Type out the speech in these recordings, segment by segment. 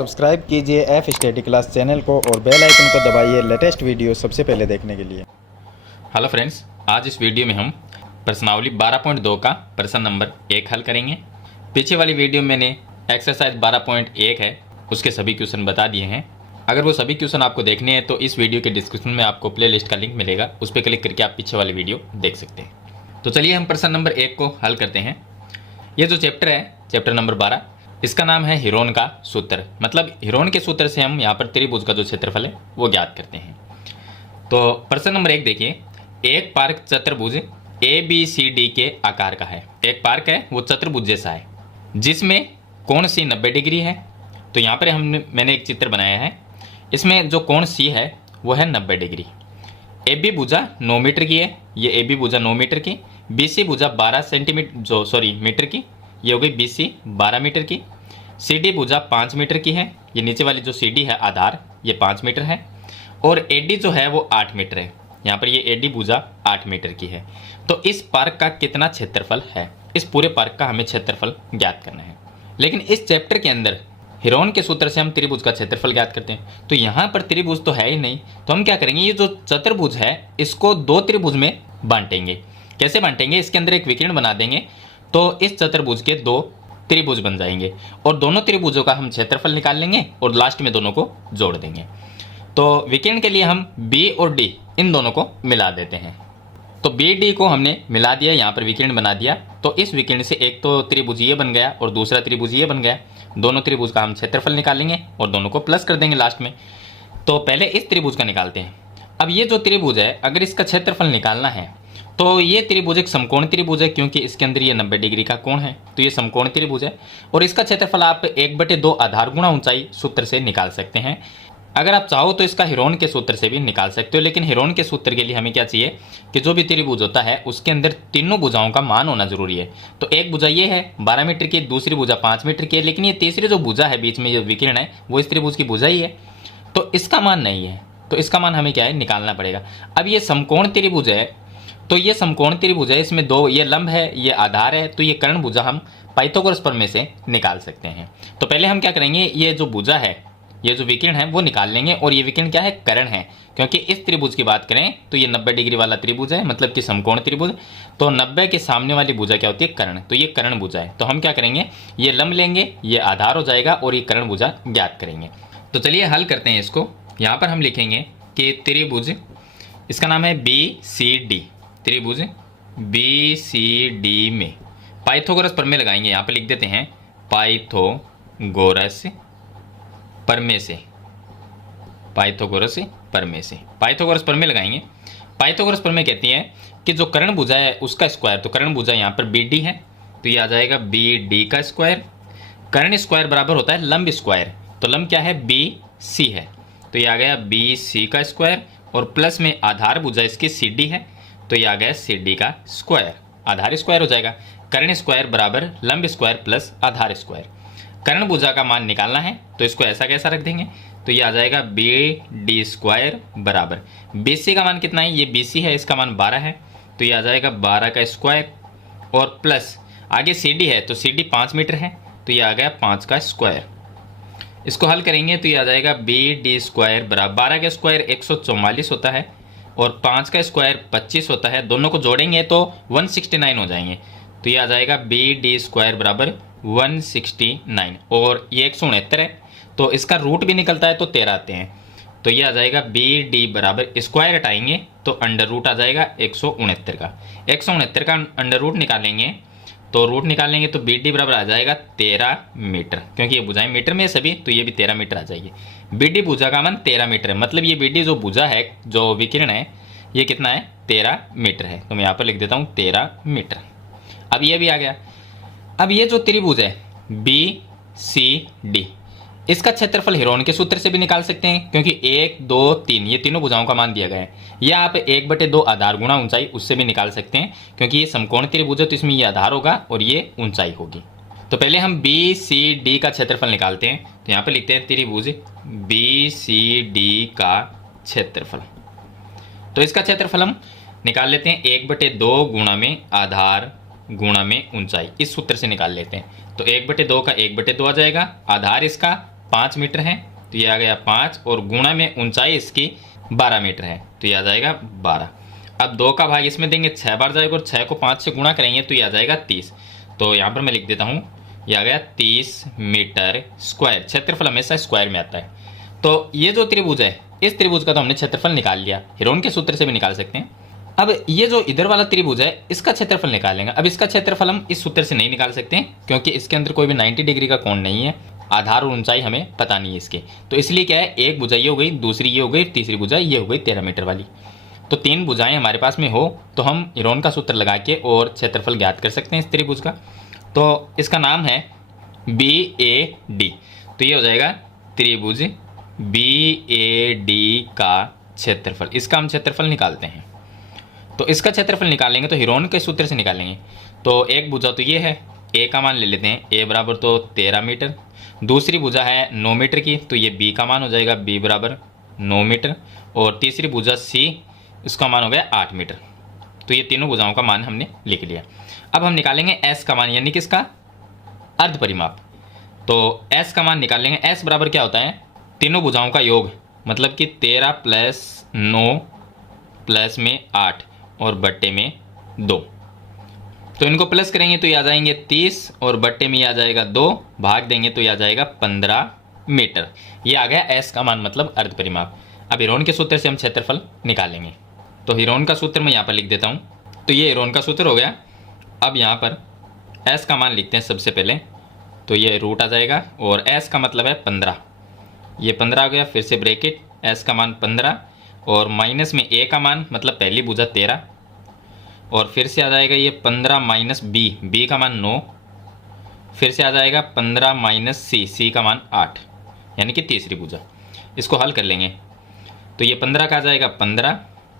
Subscribe कीजिए F study class channel को और बेल आइकन को दबाइए लेटेस्ट वीडियो सबसे पहले देखने के लिए। हेलो फ्रेंड्स, आज इस वीडियो में हम प्रश्नावली 12.2 का प्रश्न नंबर 1 हल करेंगे। पीछे वाली वीडियो में मैंने एक्सरसाइज 12.1 है उसके सभी क्वेश्चन बता दिए हैं। अगर वो सभी क्वेश्चन आपको देखने हैं तो इस वीडियो के डिस्क्रिप्शन में आपको प्लेलिस्ट का लिंक मिलेगा, उस पर क्लिक करके आप पीछे वाली वीडियो देख सकते हैं। तो चलिए हम प्रश्न नंबर 1 को हल करते हैं। ये जो चैप्टर है, चैप्टर नंबर 12, इसका नाम है हिरोन का सूत्र। मतलब हिरोन के सूत्र से हम यहाँ पर त्रिभुज का जो क्षेत्रफल है वो ज्ञात करते हैं। तो प्रश्न नंबर 1 देखिए, एक पार्क चतुर्भुज ABCD के आकार का है। एक पार्क है वो चतुर्भुज जैसा है जिसमें कोण C 90 डिग्री है। तो यहाँ पर मैंने एक चित्र बनाया है, इसमें जो कोण C है वो है 90 डिग्री। AB भुजा 9 मीटर की है, ये AB भुजा 9 मीटर की। BC भुजा 12 सेंटीमीटर मीटर की, ये हो गई BC 12 मीटर की। CD भुजा 5 मीटर की है, ये नीचे वाली जो CD है आधार, ये 5 मीटर है। और AD जो है वो 8 मीटर है, यहाँ पर ये AD भुजा 8 मीटर की है। तो इस पार्क का कितना क्षेत्रफल है, इस पूरे पार्क का हमें क्षेत्रफल ज्ञात करना है। लेकिन इस चैप्टर के अंदर हिरोन के सूत्र से हम त्रिभुज का क्षेत्रफल ज्ञात करते हैं। तो यहाँ पर त्रिभुज तो है ही नहीं, तो हम क्या करेंगे, ये जो चतुर्भुज है इसको दो त्रिभुज में बांटेंगे। कैसे बांटेंगे, इसके अंदर एक विकर्ण बना देंगे तो इस चतुर्भुज के दो त्रिभुज बन जाएंगे और दोनों त्रिभुजों का हम क्षेत्रफल निकाल लेंगे और लास्ट में दोनों को जोड़ देंगे। तो विकर्ण के लिए हम B और D इन दोनों को मिला देते हैं। तो BD को हमने मिला दिया, यहाँ पर विकर्ण बना दिया। तो इस विकर्ण से एक तो त्रिभुज ये बन गया और दूसरा त्रिभुज ये बन गया। दोनों त्रिभुज का हम क्षेत्रफल निकालेंगे और दोनों को प्लस कर देंगे लास्ट में। तो पहले इस त्रिभुज का निकालते हैं। अब ये जो त्रिभुज है, अगर इसका क्षेत्रफल निकालना है तो ये त्रिभुज एक समकोण त्रिभुज है, क्योंकि इसके अंदर ये 90 डिग्री का कोण है, तो ये समकोण त्रिभुज है। और इसका क्षेत्रफल आप 1/2 आधार गुणा ऊंचाई सूत्र से निकाल सकते हैं। अगर आप चाहो तो इसका हिरोन के सूत्र से भी निकाल सकते हो, लेकिन हिरोन के सूत्र के लिए हमें क्या चाहिए कि जो भी त्रिभुज होता है उसके अंदर तीनों भुजाओं का मान होना जरूरी है। तो एक भुजा ये है 12 मीटर की, दूसरी भुजा 5 मीटर की है, लेकिन ये तीसरी जो भुजा है बीच में, ये विकर्ण है, वो इस त्रिभुज की भुजा ही है, तो इसका मान नहीं है। तो इसका मान हमें क्या है, निकालना पड़ेगा। अब ये समकोण त्रिभुज है, तो ये समकोण त्रिभुज है, इसमें दो ये लंब है, ये आधार है, तो ये कर्ण भुजा हम पाइथागोरस प्रमेय से निकाल सकते हैं। तो पहले हम क्या करेंगे, ये जो भुजा है, ये जो विकर्ण है वो निकाल लेंगे। और ये विकर्ण क्या है, कर्ण है, क्योंकि इस त्रिभुज की बात करें तो ये 90 डिग्री वाला त्रिभुज है, मतलब कि समकोण त्रिभुज। तो 90 के सामने वाली भुजा क्या होती है, कर्ण। तो ये कर्ण भुजा है। तो हम क्या करेंगे, ये लंब लेंगे, ये आधार हो जाएगा और ये कर्ण भुजा ज्ञात करेंगे। तो चलिए हल करते हैं इसको। यहाँ पर हम लिखेंगे कि त्रिभुज, इसका नाम है BCD, त्रिभुज BCD में पाइथागोरस प्रमेय लगाएंगे। यहाँ पर लिख देते हैं पाइथागोरस प्रमेय से, पाइथागोरस प्रमेय से, पाइथागोरस प्रमेय लगाएंगे। पाइथागोरस प्रमेय कहती है कि जो कर्ण भुजा है उसका स्क्वायर, तो कर्ण भुजा यहाँ पर BD है, तो ये आ जाएगा BD का स्क्वायर। कर्ण स्क्वायर बराबर होता है लंब स्क्वायर, तो लंब क्या है, BC है, तो ये आ गया BC का स्क्वायर। और प्लस में आधार भुजा इसकी CD है, तो ये आ गया CD का स्क्वायर। आधार स्क्वायर हो जाएगा, कर्ण स्क्वायर बराबर लंब स्क्वायर प्लस आधार स्क्वायर। कर्ण भुजा का मान निकालना है तो इसको ऐसा कैसा रख देंगे, तो ये आ जाएगा BD स्क्वायर बराबर BC का मान कितना है, ये BC है, इसका मान 12 है, तो ये आ जाएगा 12 का स्क्वायर। और प्लस आगे CD है, तो CD 5 मीटर है, तो ये आ गया 5 का स्क्वायर। इसको हल करेंगे तो ये आ जाएगा BD स्क्वायर बराबर 12 का स्क्वायर 144 होता है और 5 का स्क्वायर 25 होता है। दोनों को जोड़ेंगे तो 169 हो जाएंगे, तो ये आ जाएगा BD स्क्वायर बराबर 169। और ये 169 है, तो इसका रूट भी निकलता है तो 13 आते हैं, तो ये आ जाएगा BD बराबर स्क्वायर हटाएंगे तो अंडर रूट आ जाएगा 169 का। 169 का अंडर रूट निकालेंगे तो रूट निकालेंगे तो BD बराबर आ जाएगा 13 मीटर, क्योंकि ये भुजाएं मीटर में है सभी, तो ये भी 13 मीटर आ जाएगी। BD भुजा का मान 13 मीटर है, मतलब ये BD जो भुजा है, जो विकर्ण है, ये कितना है, 13 मीटर है। तो मैं यहाँ पर लिख देता हूँ 13 मीटर। अब ये भी आ गया। अब ये जो त्रिभुज है BCD, इसका क्षेत्रफल हिरोन के सूत्र से भी निकाल सकते हैं, क्योंकि 1 2 3 ये तीनों भुजाओं का मान दिया गया है। या आप 1/2 आधार गुणा ऊंचाई उससे भी निकाल सकते हैं, क्योंकि ये समकोण त्रिभुज है तो इसमें ये आधार होगा और ये ऊंचाई होगी। तो पहले हम BCD का क्षेत्रफल निकालते हैं। तो यहाँ पर लिखते हैं त्रिभुज BCD का क्षेत्रफल। तो इसका क्षेत्रफल हम निकाल लेते हैं 1/2 गुणा में आधार गुणा में ऊंचाई, इस सूत्र से निकाल लेते हैं। तो 1/2 का 1/2 आ जाएगा, आधार इसका 5 मीटर है, तो ये आ गया 5, और गुणा में ऊंचाई इसकी 12 मीटर है, तो ये आ जाएगा 12। अब 2 का भाग इसमें देंगे, 6 बार जाएगा, और 6 को 5 से गुणा करेंगे तो ये आ जाएगा 30। तो यहाँ पर मैं लिख देता हूँ, ये आ गया 30 मीटर स्क्वायर। क्षेत्रफल हमेशा स्क्वायर में आता है। तो ये जो त्रिभुज है, इस त्रिभुज का तो हमने क्षेत्रफल निकाल लिया, हेरोन के सूत्र से भी निकाल सकते हैं। अब ये जो इधर वाला त्रिभुज है, इसका क्षेत्रफल निकालेंगे। अब इसका क्षेत्रफल हम इस सूत्र से नहीं निकाल सकते हैं, क्योंकि इसके अंदर कोई भी 90 डिग्री का कोण नहीं है, आधार और ऊंचाई हमें पता नहीं है इसके। तो इसलिए क्या है, एक भुजा ये हो गई, दूसरी ये हो गई, तीसरी भुजा ये हो गई 13 मीटर वाली। तो 3 भुजाएं हमारे पास में हो तो हम हेरोन का सूत्र लगा के और क्षेत्रफल ज्ञात कर सकते हैं इस त्रिभुज का। तो इसका नाम है BAD। तो ये हो जाएगा त्रिभुज BAD का क्षेत्रफल। इसका हम क्षेत्रफल निकालते हैं। तो इसका क्षेत्रफल निकालेंगे तो हेरोन के सूत्र से निकालेंगे। तो एक भुजा तो ये है, A का मान ले लेते हैं, A बराबर तो 13 मीटर। दूसरी भुजा है 9 मीटर की, तो ये B का मान हो जाएगा, B बराबर 9 मीटर। और तीसरी भुजा C, इसका मान हो गया 8 मीटर। तो ये तीनों भुजाओं का मान हमने लिख लिया। अब हम निकालेंगे S का मान, यानी कि इसका अर्ध परिमाप। तो S का मान निकालेंगे। S बराबर क्या होता है, तीनों भुजाओं का योग, मतलब कि 13 प्लस 9 प्लस में 8 और बट्टे में 2। तो इनको प्लस करेंगे तो ये आ जाएंगे 30, और बट्टे में आ जाएगा 2, भाग देंगे तो ये आ जाएगा 15 मीटर। ये आ गया S का मान, मतलब अर्ध परिमाप। अब हेरोन के सूत्र से हम क्षेत्रफल निकालेंगे। तो हेरोन का सूत्र मैं यहाँ पर लिख देता हूँ। तो ये हेरोन का सूत्र हो गया। अब यहाँ पर S का मान लिखते हैं सबसे पहले। तो ये रूट आ जाएगा, और S का मतलब है 15, ये 15 आ गया। फिर से ब्रैकेट, S का मान 15, और माइनस में A का मान, मतलब पहली भुजा 13, और फिर से आ जाएगा ये 15 माइनस B का मान 9, फिर से आ जाएगा 15 माइनस C का मान 8, यानी कि तीसरी भुजा। इसको हल कर लेंगे तो ये 15 का आ जाएगा 15,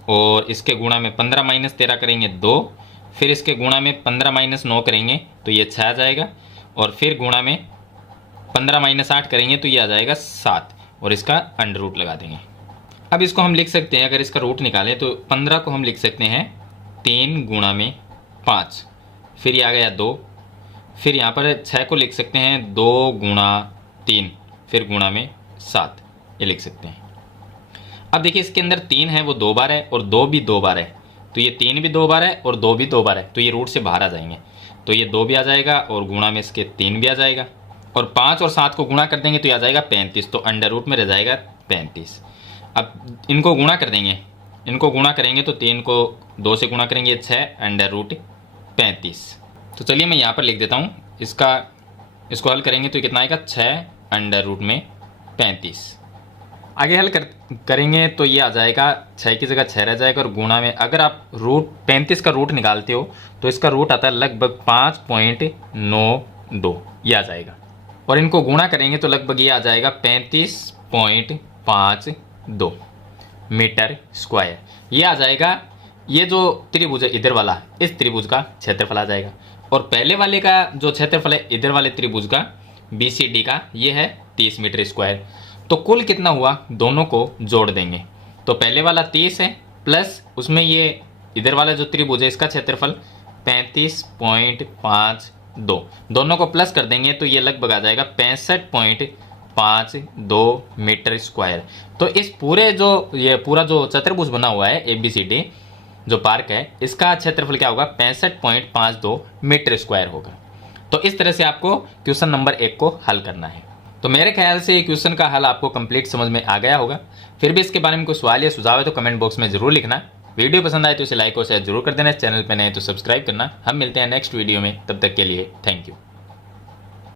और इसके गुणा में 15 माइनस 13 करेंगे 2, फिर इसके गुणा में 15 माइनस 9 करेंगे तो ये 6 आ जाएगा, और फिर गुणा में 15 माइनस 8 करेंगे तो ये आ जाएगा 7, और इसका अंडर रूट लगा देंगे। अब इसको हम लिख सकते हैं, अगर इसका रूट निकालें तो 15 को हम लिख सकते हैं 3 गुणा में 5, फिर ये आ गया 2, फिर यहाँ पर 6 को लिख सकते हैं 2 गुणा 3, फिर गुणा में 7, ये लिख सकते हैं। अब देखिए इसके अंदर 3 है, वो 2 बार है, और 2 भी 2 बार है, तो ये 3 भी 2 बार है और 2 भी 2 बार है, तो ये रूट से बाहर आ जाएंगे। तो ये 2 भी आ जाएगा, और गुणा में इसके 3 भी आ जाएगा, और 5 और 7 को गुणा कर देंगे तो ये आ जाएगा 35, तो अंडर रूट में रह जाएगा 35। अब इनको गुणा कर देंगे, इनको गुणा करेंगे तो 3 को 2 से गुणा करेंगे 6, अंडर रूट 35। तो चलिए मैं यहाँ पर लिख देता हूँ, इसको हल करेंगे तो कितना आएगा, 6 अंडर रूट में 35। आगे हल करेंगे तो ये आ जाएगा 6 की जगह 6 रह जाएगा, और गुणा में अगर आप रूट 35 का रूट निकालते हो तो इसका रूट आता है लगभग 5.92, ये आ जाएगा। और इनको गुणा करेंगे तो लगभग ये आ जाएगा 35.52 मीटर स्क्वायर। ये आ जाएगा, ये जो त्रिभुज है इधर वाला, इस त्रिभुज का क्षेत्रफल आ जाएगा। और पहले वाले का जो क्षेत्रफल है इधर वाले त्रिभुज का BCD का, ये है 30 मीटर स्क्वायर। तो कुल कितना हुआ, दोनों को जोड़ देंगे तो पहले वाला 30 है, प्लस उसमें ये इधर वाला जो त्रिभुज है इसका क्षेत्रफल 35.52, दोनों को प्लस कर देंगे तो ये लगभग आ जाएगा 65.52 मीटर स्क्वायर। तो इस पूरे ये पूरा जो चतुर्भुज बना हुआ है ABCD जो पार्क है, इसका क्षेत्रफल क्या होगा, 65.52 मीटर स्क्वायर होगा। तो इस तरह से आपको क्वेश्चन नंबर 1 को हल करना है। तो मेरे ख्याल से क्वेश्चन का हल आपको कंप्लीट समझ में आ गया होगा। फिर भी इसके बारे में कोई सवाल या सुझाव है तो कमेंट बॉक्स में जरूर लिखना। वीडियो पसंद आए तो इसे लाइक और शेयर जरूर कर देना। चैनल पर नए तो सब्सक्राइब करना। हम मिलते हैं नेक्स्ट वीडियो में, तब तक के लिए थैंक यू।